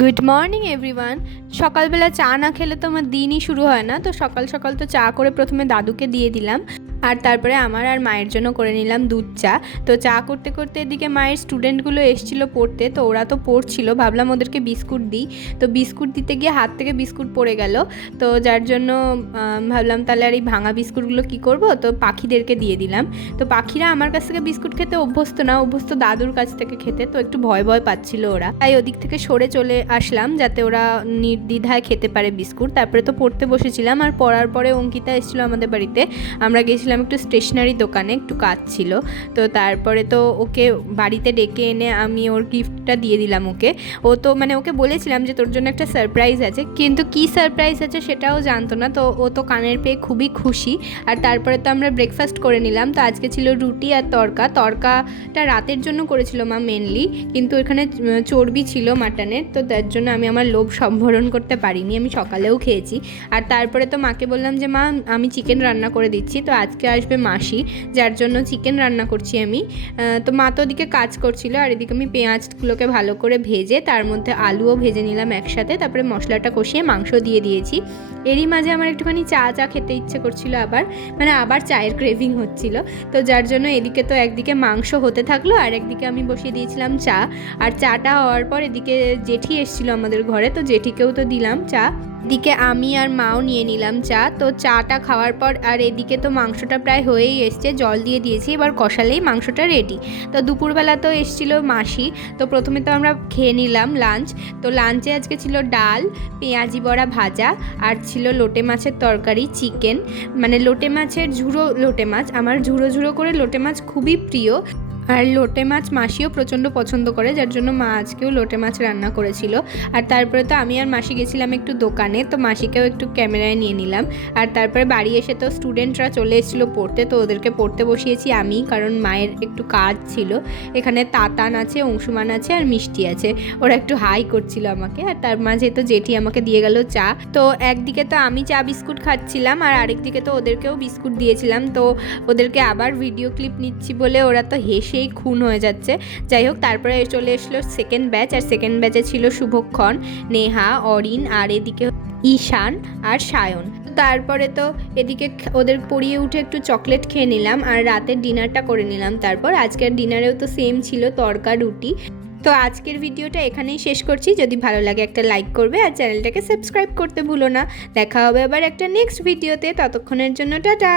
Good morning everyone. সকালবেলা চা না খেলে তো আমার দিনই শুরু হয় না। তো সকাল সকাল তো চা করে প্রথমে দাদুকে দিয়ে দিলাম, আর তারপরে আমার আর মায়ের জন্য করে নিলাম দুধ চা। তো চা করতে করতে এদিকে মায়ের স্টুডেন্টগুলো এসেছিলো পড়তে, তো ওরা তো পড়ছিল, ভাবলাম ওদেরকে বিস্কুট দিই। তো বিস্কুট দিতে গিয়ে হাত থেকে বিস্কুট পড়ে গেল, তো যার জন্য ভাবলাম তাহলে আর এই ভাঙা বিস্কুটগুলো কী করব, তো পাখিদেরকে দিয়ে দিলাম। তো পাখিরা আমার কাছ থেকে বিস্কুট খেতে অভ্যস্ত না, অভ্যস্ত দাদুর কাছ থেকে খেতে, তো একটু ভয় ভয় পাচ্ছিল ওরা, তাই ওদিক থেকে সরে চলে আসলাম যাতে ওরা নির্দ্বিধায় খেতে পারে বিস্কুট। তারপরে তো পড়তে বসেছিলাম, আর পড়ার পরে অঙ্কিতা এসেছিলো আমাদের বাড়িতে। আমরা গেছিলাম একটু স্টেশনারি দোকানে, একটু কাজ ছিল। তো তারপরে তো ওকে বাড়িতে ডেকে এনে আমি ওর গিফটটা দিয়ে দিলাম ওকে। ও তো মানে ওকে বলেছিলাম যে তোর জন্য একটা সারপ্রাইজ আছে, কিন্তু কি সারপ্রাইজ আছে সেটাও জানতো না। তো ও তো কানের পেয়ে খুবই খুশি। আর তারপরে তো আমরা ব্রেকফাস্ট করে নিলাম। তো আজকে ছিল রুটি আর তরকাটা রাতের জন্য করেছিল মা মেনলি, কিন্তু এখানে চর্বি ছিল মাটনের, তো তার জন্য আমি আমার লোভ সম্বরণ করতে পারিনি, আমি সকালেও খেয়েছি। আর তারপরে তো মাকে বললাম যে মা আমি চিকেন রান্না করে দিচ্ছি, তো আজকে আসবে মাসি, যার জন্য চিকেন রান্না করছি আমি। তো মা তো ওদিকে কাজ করছিল, আর এদিকে আমি পেঁয়াজগুলোকে ভালো করে ভেজে তার মধ্যে আলুও ভেজে নিলাম একসাথে, তারপরে মশলাটা কষিয়ে মাংস দিয়ে দিয়েছি। এরই মাঝে আমার একটুখানি চা খেতে ইচ্ছে করছিল, আবার চায়ের ক্রেভিং হচ্ছিল। তো যার জন্য এদিকে তো একদিকে মাংস হতে থাকলো, আর একদিকে আমি বসিয়ে দিয়েছিলাম চা। আর চাটা হওয়ার পর এদিকে জেঠি এসেছিলো আমাদের ঘরে, তো জেঠিকেও তো দিলাম চা। এদিকে আমি আর মাও নিয়ে নিলাম চা। তো চাটা খাওয়ার পর আর এদিকে তো মাংসটা প্রায় হয়েই এসছে, জল দিয়ে দিয়েছি, এবার কষালেই মাংসটা রেডি। তো দুপুরবেলা তো এসেছিলো মাসি, তো প্রথমে তো আমরা খেয়ে নিলাম লাঞ্চ। তো লাঞ্চে আজকে ছিল ডাল, পেঁয়াজি বড়া ভাজা, আর ছিল লোটে মাছের তরকারি, চিকেন, মানে লোটে মাছের ঝুড়ো লোটে মাছ, আমার ঝুড়ো ঝুড়ো করে লোটে মাছ খুবই প্রিয়। আর লোটে মাছ মাসিও প্রচণ্ড পছন্দ করে, যার জন্য মা আজকেও লোটে মাছ রান্না করেছিল। আর তারপরে তো আমি আর মাসি গেছিলাম একটু দোকানে, তো মাসিকেও একটু ক্যামেরায় নিয়ে নিলাম। আর তারপরে বাড়ি এসে তো স্টুডেন্টরা চলে এসেছিলো পড়তে, তো ওদেরকে পড়তে বসিয়েছি আমি, কারণ মায়ের একটু কাজ ছিল। এখানে তাতান আছে, অংশুমান আছে, আর মিষ্টি আছে, ওরা একটু হাই করছিল আমাকে। আর তার মাঝে তো জেঠি আমাকে দিয়ে গেল চা। তো একদিকে তো আমি চা বিস্কুট খাচ্ছিলাম, আর আরেকদিকে তো ওদেরকেও বিস্কুট দিয়েছিলাম। তো ওদেরকে আবার ভিডিও ক্লিপ নিচ্ছি বলে ওরা তো হেসেই খুন হয়ে যাচ্ছে। যাই হোক, তারপরে চলে এসলো সেকেন্ড ব্যাচ, আর সেকেন্ড ব্যাচে ছিল শুভক্ষণ, নেহা, অরিন, আর এদিকে ঈশান আর সায়ন। তারপরে তো এদিকে ওদের পড়িয়ে উঠে একটু চকলেট খেয়ে নিলাম, আর রাতের ডিনারটা করে নিলাম। তারপর আজকের ডিনারেও তো সেম ছিল, তড়কা রুটি। তো আজকের ভিডিওটা এখানেই শেষ করছি। যদি ভালো লাগে একটা লাইক করবে, আর চ্যানেলটাকে সাবস্ক্রাইব করতে ভুলো না। দেখা হবে আবার একটা নেক্সট ভিডিওতে, ততক্ষণের জন্য টাটা।